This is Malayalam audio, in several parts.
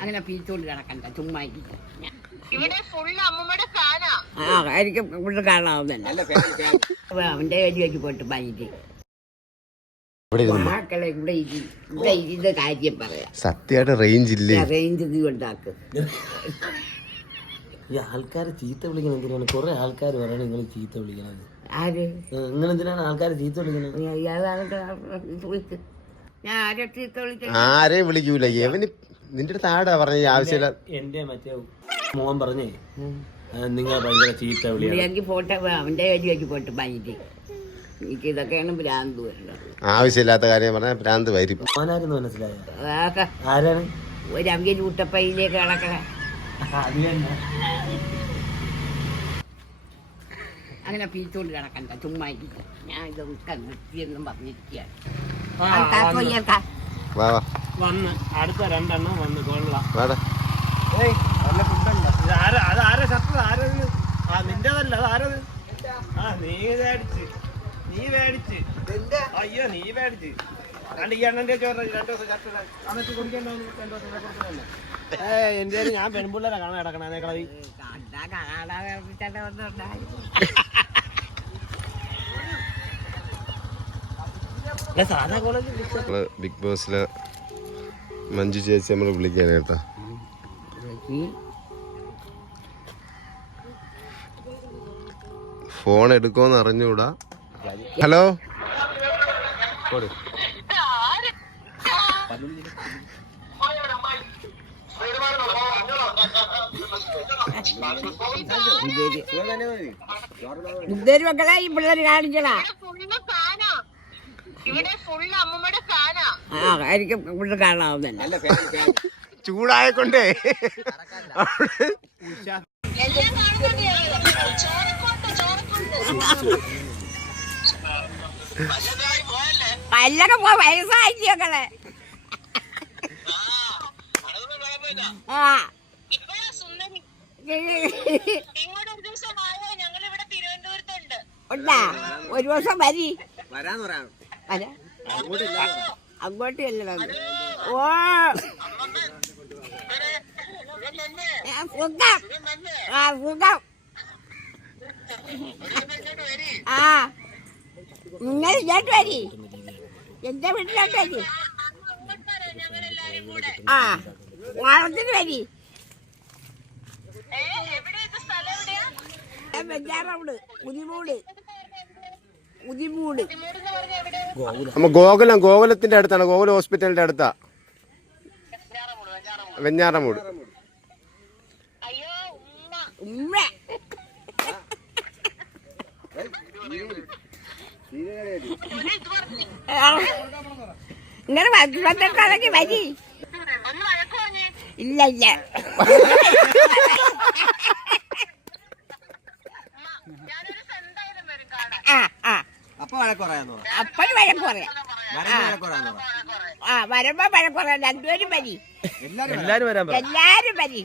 അങ്ങനെ പീച്ചോണ്ട് കിടക്കണ്ട ചുമ്മാ ആയിരിക്കും ഇവിടെ കാണാവുന്നല്ല അവന്റെ കയ്യിലേക്ക് പോയിട്ട് പനിക്ക് മക്കളെ ഇവിടെ ഇത് കാര്യം പറയാം. സത്യമായിട്ട് റേഞ്ച് ഇല്ലേ? റേഞ്ച് ഇത് ഉണ്ടാക്കും. ഈ ആൾക്കാരെ ചീത്ത വിളിക്കണം എന്തിനാണ്? കുറെ ആൾക്കാർ പറയണ നിങ്ങൾ ചീത്ത വിളിക്കണത്. ആര് നിങ്ങൾ എന്തിനാണ് ആൾക്കാരെ ചീത്ത വിളിക്കണത്? ആരെയും വിളിക്കൂല. എവന് നിന്റെ അടുത്ത് ആടാ പറഞ്ഞ ആവശ്യമില്ല. എന്റെ മറ്റേ മോൻ പറഞ്ഞേ നിങ്ങൾ ഭയങ്കര ചീത്ത വിളിയാണ്. പോട്ടെ അവന്റെ കയ്യിലേക്ക് പോയിട്ട് പനിക്ക്. എനിക്ക് ഇതൊക്കെയാണ് ഭ്രാന്ത് വരുന്നത്. ആവശ്യമില്ലാത്ത കാര്യം പറഞ്ഞാൽ ഭ്രാന്ത് വരും. മോനായിരുന്നു മനസ്സിലായ ആരാണ്? ഒരു അവിയ ചൂട്ടപ്പയിലേക്ക് കിടക്കണേ. അങ്ങനെ പീച്ചോണ്ട് കിടക്കണ്ട ചുമ്മാ ഞാൻ ഇതൊക്കെ നിർത്തിയെന്നും പറഞ്ഞിരിക്കുകയാണ്. വന്ന് അടുത്ത രണ്ടെണ്ണം വന്ന് കൊള്ളാം. നിന്റേതല്ല അതാരത്? നീ മേടിച്ച് അയ്യോ നീ മേടിച്ച് രണ്ട് ഈ എണ്ണന്റെ ചോറ് 2 ദിവസം ചട്ട കുടിക്കണ്ടോ? 2 ദിവസം എന്റെ ഞാൻ പെൺപിള്ളേരെ കാണാൻ കിടക്കണേ കളി. ബിഗ് ബോസില് മഞ്ജു ചേച്ചി നമ്മള് വിളിക്കാനായിട്ടോ. ഫോൺ എടുക്കുമെന്ന് അറിഞ്ഞൂടാ. ഹലോ മക്കളെ ഈ പിള്ളേർ കാണിക്കണ ആയിരിക്കും ഇവിടെ കാണാവുന്നല്ല ചൂടായക്കൊണ്ടേ പല്ലൊക്കെ പോ വയസ്സായിക്കളെ. ഉണ്ടാ ഒരു ദിവസം വരി അങ്ങോട്ട് ചെല്ലണം. ഓ സുഖം സുഖം. നിങ്ങൾ ഇങ്ങോട്ട് വരി, എന്റെ വീട്ടിലോട്ട് വരി. വളത്തിന് വരി. വെഞ്ഞാറമൂട് ഉദിമൂട്. ഗോകുലത്തിന്റെ അടുത്താണ്. ഗോകുല ഹോസ്പിറ്റലിന്റെ അടുത്താ. വെഞ്ഞാറമൂട്. ഉമ്മ ഇങ്ങനെ പന്ത്രണ്ടാണെങ്കിൽ വരി. ഇല്ല അപ്പോഴും വഴക്ക് പറയാം. വരുമ്പോ വഴക്ക് പറയാം. രണ്ടുപേരും വരി. എല്ലാരും വരി.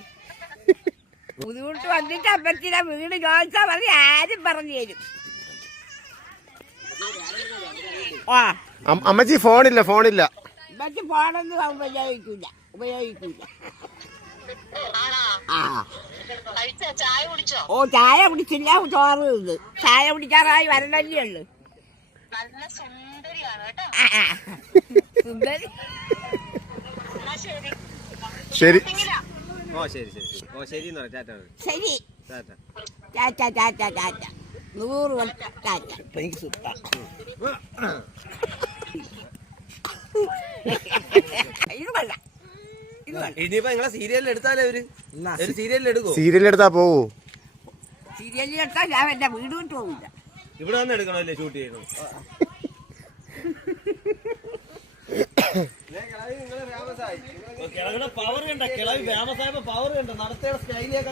ബുദ്ധിമുട്ട് വന്നിട്ട് അമ്പലത്തിലെ വീട് ചോദിച്ചാൽ മതി, ആരും പറഞ്ഞു തരും. അമ്മച്ചി ഫോണില്ല അമ്മച്ചി ഫോണൊന്നും ഉപയോഗിക്കൂല. ഓ ചായ കുടിച്ചില്ല, ചോറ് തിന്ന്. ചായ കുടിക്കാറായി വരണല്ലേ ഉള്ളു. സുന്ദരി ശരി ശരി. ടാറ്റ 100 വർഷം ടാറ്റ. ഇനിയിപ്പോ നിങ്ങളെ സീരിയലിൽ എടുത്താലേ സീരിയൽ എടുത്താ പോവൂ. സീരിയലിലെടുത്താൽ ഞാൻ എന്റെ വീട് വിട്ട് പോകില്ല. ഇവിടെ വന്ന് എടുക്കണല്ലേ ഷൂട്ട് ചെയ്യണം. പവർ കണ്ട കിളവി ഫേമസ് ആയപ്പോ പവർ കണ്ട നടത്തിയ സ്റ്റൈലിയൊക്കെ